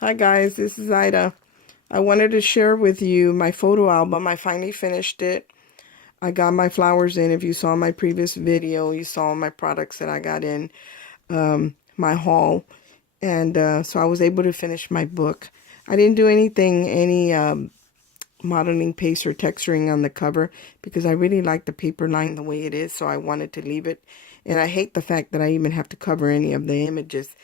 Hi guys, this is Ida. I wanted to share with you my photo album. I finally finished it. I got my flowers in. If you saw my previous video, you saw my products that I got in my haul. And so I was able to finish my book. I didn't do any modeling paste or texturing on the cover because I really like the paper line the way it is, so I wanted to leave it. And I hate the fact that I even have to cover any of the images.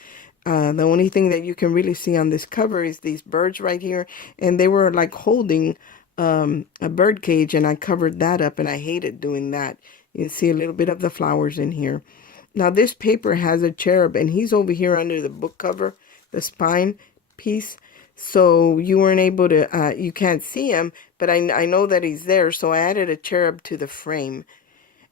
The only thing that you can really see on this cover is these birds right here, and they were like holding a bird cage, and I covered that up, and I hated doing that. You can see a little bit of the flowers in here. Now this paper has a cherub, and he's over here under the book cover, the spine piece. So you weren't able to, you can't see him, but I know that he's there. So I added a cherub to the frame.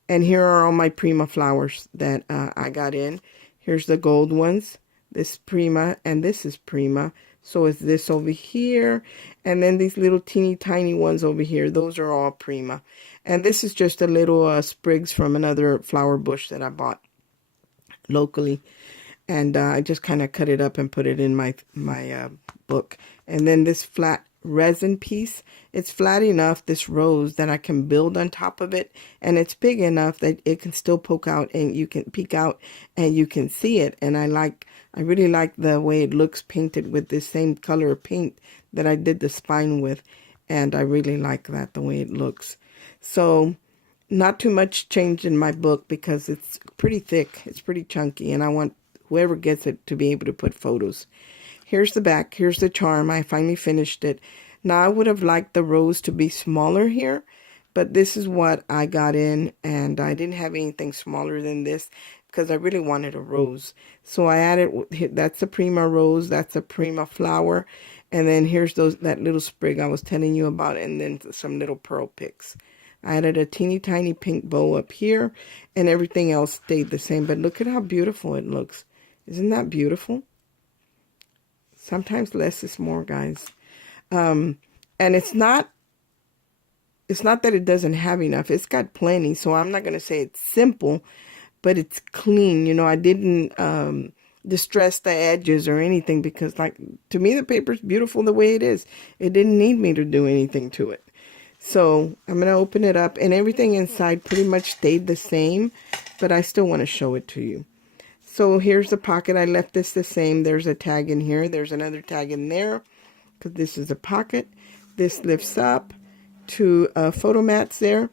And here are all my Prima flowers that I got in. Here's the gold ones. This Prima, and this is Prima. So it's this over here. And then these little teeny tiny ones over here. Those are all Prima. And this is just a little sprigs from another flower bush that I bought locally. And I just kind of cut it up and put it in my book. And then this flat resin piece, it's flat enough, this rose, that I can build on top of it, and it's big enough that it can still poke out and you can peek out and you can see it. And I really like the way it looks painted with this same color of paint that I did the spine with, and I really like that, the way it looks. So not too much change in my book because it's pretty thick, it's pretty chunky, and I want whoever gets it to be able to put photos. Here's the back. Here's the charm. I finally finished it. Now, I would have liked the rose to be smaller here, but this is what I got in, and I didn't have anything smaller than this because I really wanted a rose. So I added, that's a Prima rose, that's a Prima flower, and then here's that little sprig I was telling you about, and then some little pearl picks. I added a teeny tiny pink bow up here, and everything else stayed the same. But look at how beautiful it looks. Isn't that beautiful? Sometimes less is more, guys. And it's not that it doesn't have enough. It's got plenty. So I'm not going to say it's simple, but it's clean. You know, I didn't distress the edges or anything because, like, to me, the paper's beautiful the way it is. It didn't need me to do anything to it. So I'm going to open it up, and everything inside pretty much stayed the same, but I still want to show it to you. So here's the pocket. I left this the same. There's a tag in here. There's another tag in there because this is a pocket. This lifts up to photo mats there.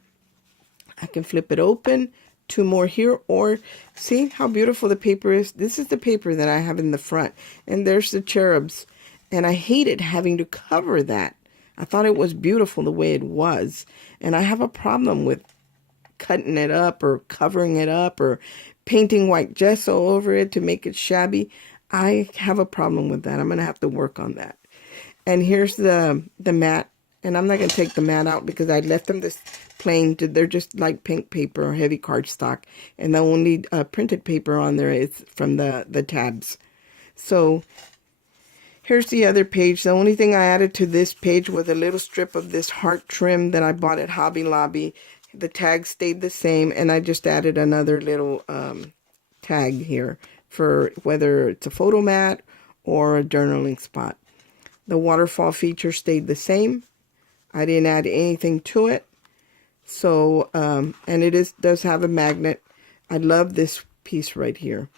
I can flip it open. Two more here, or see how beautiful the paper is. This is the paper that I have in the front, and there's the cherubs, and I hated having to cover that. I thought it was beautiful the way it was, and I have a problem with cutting it up or covering it up or painting white gesso over it to make it shabby. I have a problem with that. I'm going to have to work on that. And here's the mat. And I'm not going to take the mat out because I left them this plain. They're just like pink paper or heavy cardstock. And the only printed paper on there is from the tabs. So here's the other page. The only thing I added to this page was a little strip of this heart trim that I bought at Hobby Lobby. The tag stayed the same, and I just added another little tag here for whether it's a photo mat or a journaling spot. The waterfall feature stayed the same. I didn't add anything to it. So, and it does have a magnet. I love this piece right here.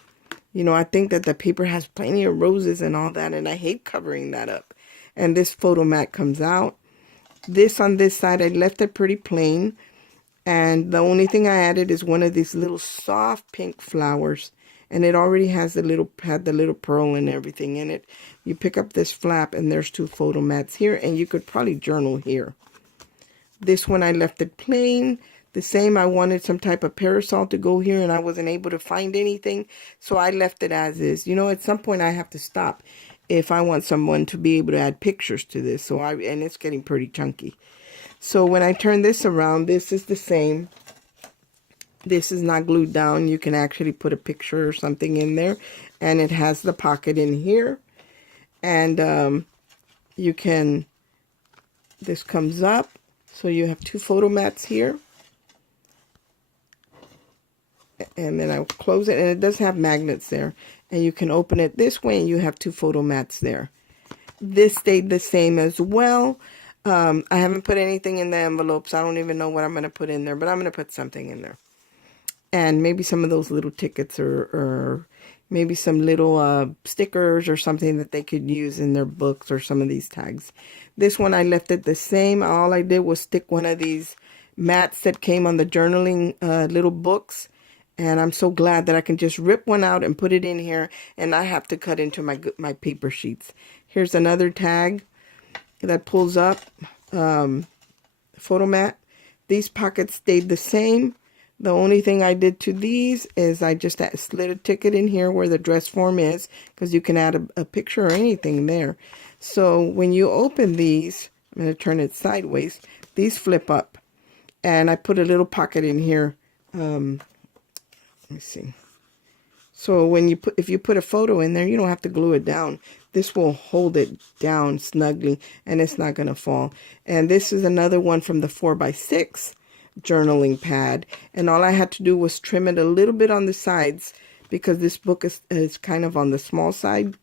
You know, I think that the paper has plenty of roses and all that, and I hate covering that up. And this photo mat comes out. This on this side, I left it pretty plain. And the only thing I added is one of these little soft pink flowers. And it already has the little pearl and everything in it. You pick up this flap, and there's two photo mats here. And you could probably journal here. This one I left it plain. The same, I wanted some type of parasol to go here, and I wasn't able to find anything. So I left it as is. You know, at some point I have to stop if I want someone to be able to add pictures to this. And it's getting pretty chunky. So when I turn this around, this is the same. This is not glued down. You can actually put a picture or something in there. And it has the pocket in here. And you can, this comes up. So you have two photo mats here. And then I close it. And it does have magnets there. And you can open it this way, and you have two photo mats there. This stayed the same as well. I haven't put anything in the envelopes. I don't even know what I'm going to put in there, but I'm going to put something in there. And maybe some of those little tickets or maybe some little stickers or something that they could use in their books or some of these tags. This one I left it the same. All I did was stick one of these mats that came on the journaling little books. And I'm so glad that I can just rip one out and put it in here and I have to cut into my paper sheets. Here's another tag that pulls up, photo mat. These pockets stayed the same. The only thing I did to these is I just slid a ticket in here where the dress form is, because you can add a picture or anything there. So when you open these, I'm going to turn it sideways, these flip up. And I put a little pocket in here. Let me see. So when if you put a photo in there, you don't have to glue it down. This will hold it down snugly and it's not going to fall. And this is another one from the 4x6 journaling pad. And all I had to do was trim it a little bit on the sides because this book is kind of on the small side.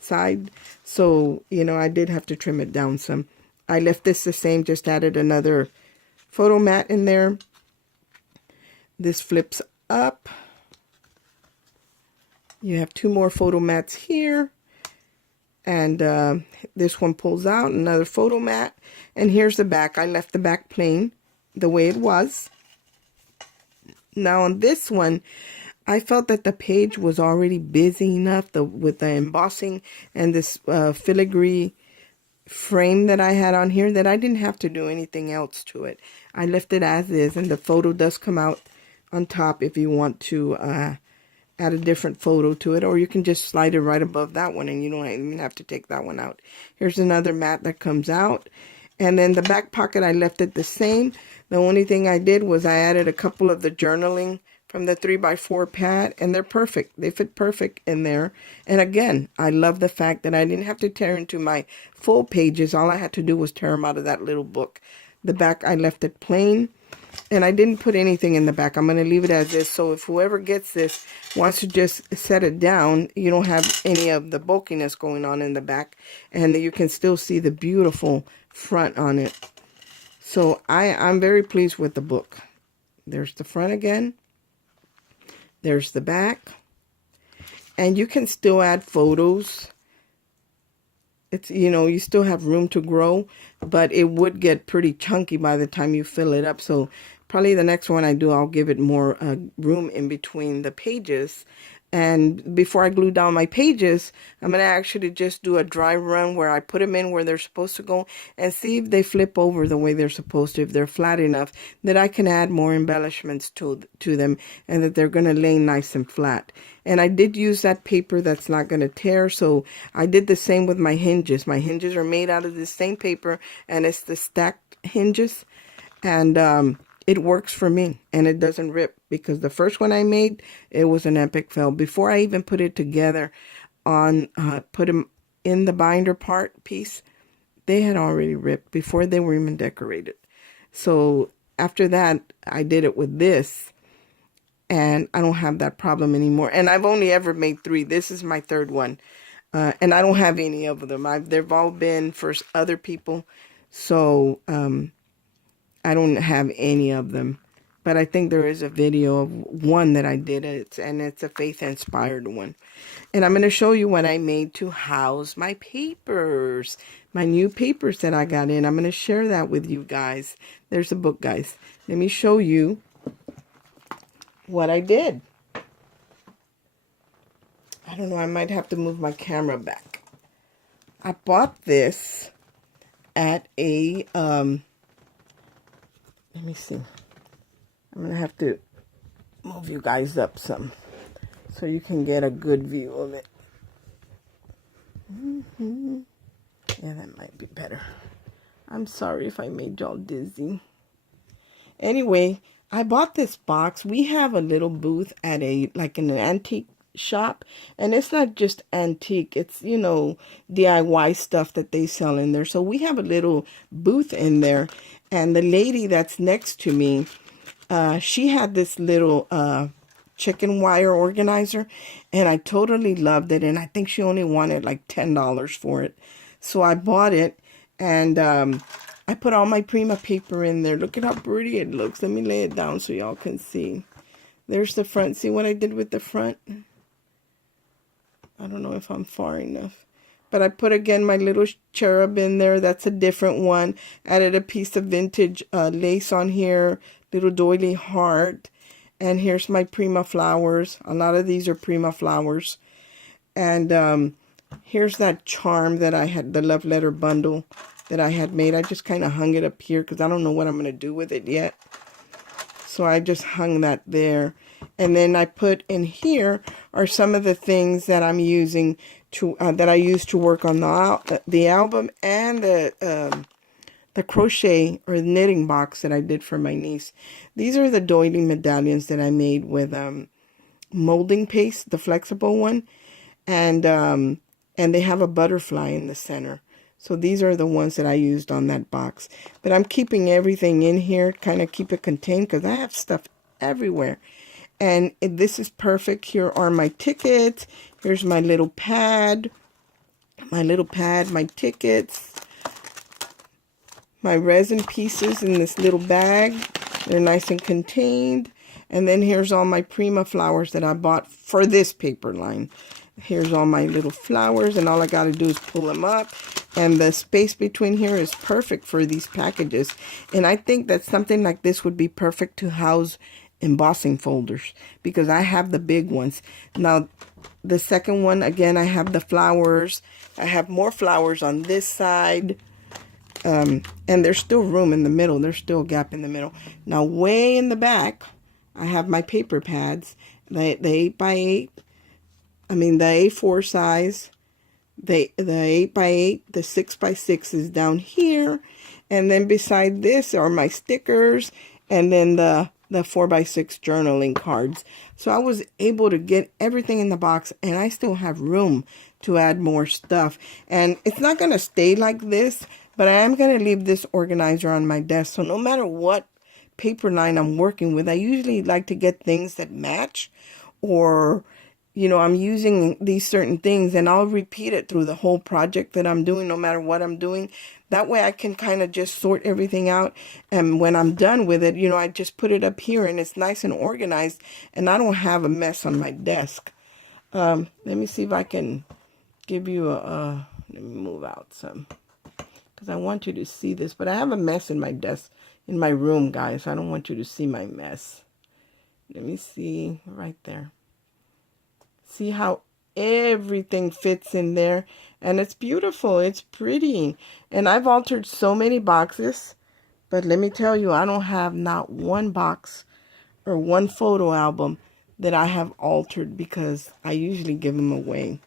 So, you know, I did have to trim it down some. I left this the same, just added another photo mat in there. This flips up. You have two more photo mats here. And this one pulls out, another photo mat. And here's the back. I left the back plain the way it was. Now on this one, I felt that the page was already busy enough with the embossing and this filigree frame that I had on here that I didn't have to do anything else to it. I left it as is, and the photo does come out on top if you want to add a different photo to it, or you can just slide it right above that one and you don't even have to take that one out. Here's another mat that comes out. And then the back pocket, I left it the same. The only thing I did was I added a couple of the journaling from the 3x4 pad, and they're perfect. They fit perfect in there. And again, I love the fact that I didn't have to tear into my full pages. All I had to do was tear them out of that little book. The back, I left it plain. And I didn't put anything in the back. I'm going to leave it as is. So if whoever gets this wants to just set it down, you don't have any of the bulkiness going on in the back. And you can still see the beautiful front on it. So I'm very pleased with the book. There's the front again. There's the back. And you can still add photos. It's, you know, you still have room to grow, but it would get pretty chunky by the time you fill it up. So probably the next one I do, I'll give it more room in between the pages. And before I glue down my pages, I'm going to actually just do a dry run where I put them in where they're supposed to go and see if they flip over the way they're supposed to, if they're flat enough that I can add more embellishments to them and that they're going to lay nice and flat. And I did use that paper that's not going to tear, so I did the same with my hinges. My hinges are made out of the same paper, and it's the stacked hinges. And it works for me, and it doesn't rip, because the first one I made, it was an epic fail. Before I even put it together on, put them in the binder piece, they had already ripped before they were even decorated. So after that, I did it with this, and I don't have that problem anymore. And I've only ever made 3. This is my 3rd one, and I don't have any of them. They've all been for other people, so I don't have any of them, but I think there is a video of one that I did, and it's a faith-inspired one. And I'm going to show you what I made to house my papers, my new papers that I got in. I'm going to share that with you guys. There's a book, guys. Let me show you what I did. I don't know, I might have to move my camera back. I bought this at a, let me see. I'm going to have to move you guys up some so you can get a good view of it. Yeah, that might be better. I'm sorry if I made y'all dizzy. Anyway, I bought this box. We have a little booth at an antique shop, and it's not just antique, it's, you know, DIY stuff that they sell in there. So we have a little booth in there, and the lady that's next to me, she had this little chicken wire organizer, and I totally loved it, and I think she only wanted like $10 for it. So I bought it, and I put all my Prima paper in there. Look at how pretty it looks. Let me lay it down so y'all can see. There's the front. See what I did with the front? I don't know if I'm far enough. But I put, again, my little cherub in there. That's a different one. Added a piece of vintage lace on here. Little doily heart. And here's my Prima flowers. A lot of these are Prima flowers. And here's that charm that I had, the love letter bundle that I had made. I just kind of hung it up here because I don't know what I'm going to do with it yet. So I just hung that there. And then I put in here are some of the things that I'm using to, that I used to work on the album and the crochet or knitting box that I did for my niece. These are the doily medallions that I made with molding paste, the flexible one. And they have a butterfly in the center. So these are the ones that I used on that box. But I'm keeping everything in here, kind of keep it contained, because I have stuff everywhere. And this is perfect. Here are my tickets. Here's my little pad. My tickets. My resin pieces in this little bag. They're nice and contained. And then here's all my Prima flowers that I bought for this paper line. Here's all my little flowers, and all I got to do is pull them up. And the space between here is perfect for these packages. And I think that something like this would be perfect to house embossing folders, because I have the big ones. Now, the second one, again, I have the flowers. I have more flowers on this side. And there's still room in the middle. There's still a gap in the middle. Now, way in the back, I have my paper pads. The 8x8. I mean, the A4 size, the 8x8, the 6x6 is down here. And then beside this are my stickers, and then the 4x6 journaling cards. So I was able to get everything in the box, and I still have room to add more stuff. And it's not going to stay like this, but I am going to leave this organizer on my desk. So no matter what paper line I'm working with, I usually like to get things that match, or you know, I'm using these certain things, and I'll repeat it through the whole project that I'm doing, no matter what I'm doing. That way I can kind of just sort everything out. And when I'm done with it, you know, I just put it up here, and it's nice and organized, and I don't have a mess on my desk. Let me see if I can give you let me move out some, because I want you to see this. But I have a mess in my desk, in my room, guys. I don't want you to see my mess. Let me see right there. See how everything fits in there, and it's beautiful. It's pretty. And I've altered so many boxes, but let me tell you, I don't have not one box or one photo album that I have altered, because I usually give them away.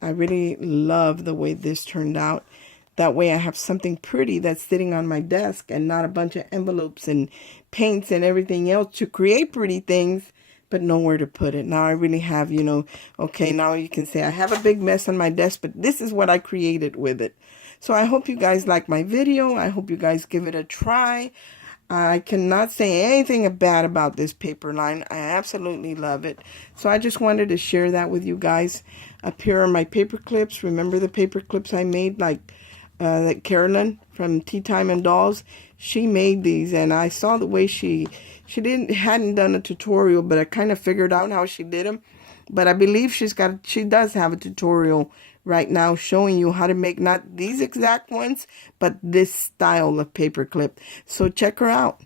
I really love the way this turned out. That way I have something pretty that's sitting on my desk, and not a bunch of envelopes and paints and everything else to create pretty things, but nowhere to put it. Now I really have, you know, okay, now you can say I have a big mess on my desk, but this is what I created with it. So I hope you guys like my video. I hope you guys give it a try. I cannot say anything bad about this paper line. I absolutely love it. So I just wanted to share that with you guys. Up here are my paper clips. Remember the paper clips I made, like Carolyn from Tea Time and Dolls? She made these, and I saw the way she hadn't done a tutorial, but I kind of figured out how she did them. But I believe she does have a tutorial right now showing you how to make not these exact ones, but this style of paper clip. So check her out.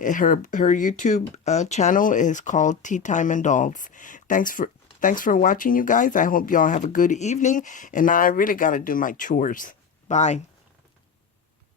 Her YouTube channel is called Tea Time and Dolls. Thanks for watching, you guys. I hope y'all have a good evening, and I really got to do my chores. Bye.